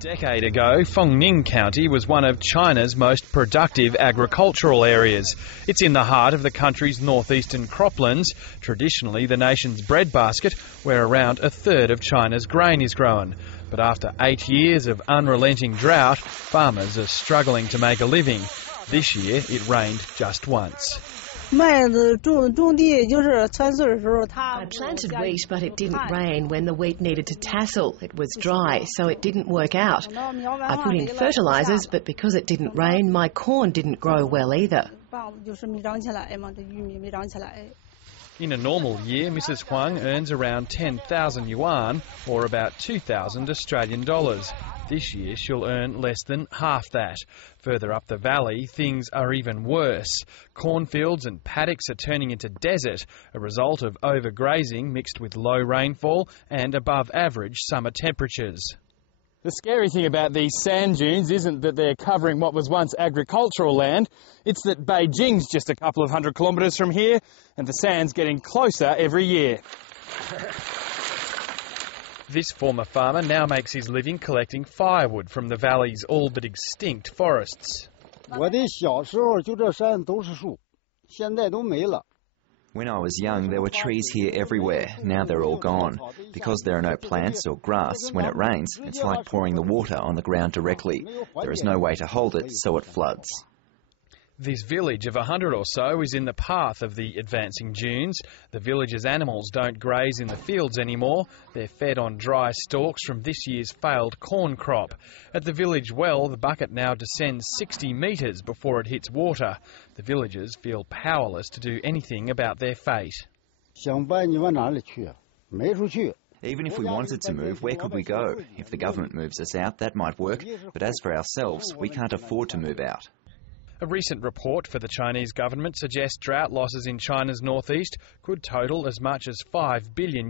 decade ago, Fengning County was one of China's most productive agricultural areas. It's in the heart of the country's northeastern croplands, traditionally the nation's breadbasket, where around a third of China's grain is grown. But after 8 years of unrelenting drought, farmers are struggling to make a living. This year it rained just once. I planted wheat, but it didn't rain when the wheat needed to tassel. It was dry, so it didn't work out. I put in fertilisers, but because it didn't rain, my corn didn't grow well either. In a normal year, Mrs. Huang earns around 10,000 yuan, or about 2,000 Australian dollars. This year she'll earn less than half that. Further up the valley, things are even worse. Cornfields and paddocks are turning into desert, a result of overgrazing mixed with low rainfall and above average summer temperatures. The scary thing about these sand dunes isn't that they're covering what was once agricultural land, it's that Beijing's just a couple of 100 kilometres from here and the sand's getting closer every year. This former farmer now makes his living collecting firewood from the valley's all but extinct forests. When I was young, there were trees here everywhere. Now they're all gone. Because there are no plants or grass, when it rains, it's like pouring the water on the ground directly. There is no way to hold it, so it floods. This village of 100 or so is in the path of the advancing dunes. The village's animals don't graze in the fields anymore. They're fed on dry stalks from this year's failed corn crop. At the village well, the bucket now descends 60 metres before it hits water. The villagers feel powerless to do anything about their fate. Even if we wanted to move, where could we go? If the government moves us out, that might work. But as for ourselves, we can't afford to move out. A recent report for the Chinese government suggests drought losses in China's northeast could total as much as $5 billion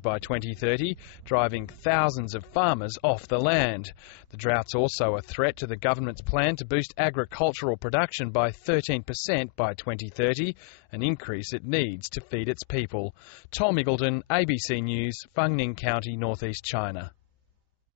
by 2030, driving thousands of farmers off the land. The drought's also a threat to the government's plan to boost agricultural production by 13% by 2030, an increase it needs to feed its people. Tom Iggleton, ABC News, Fengning County, northeast China.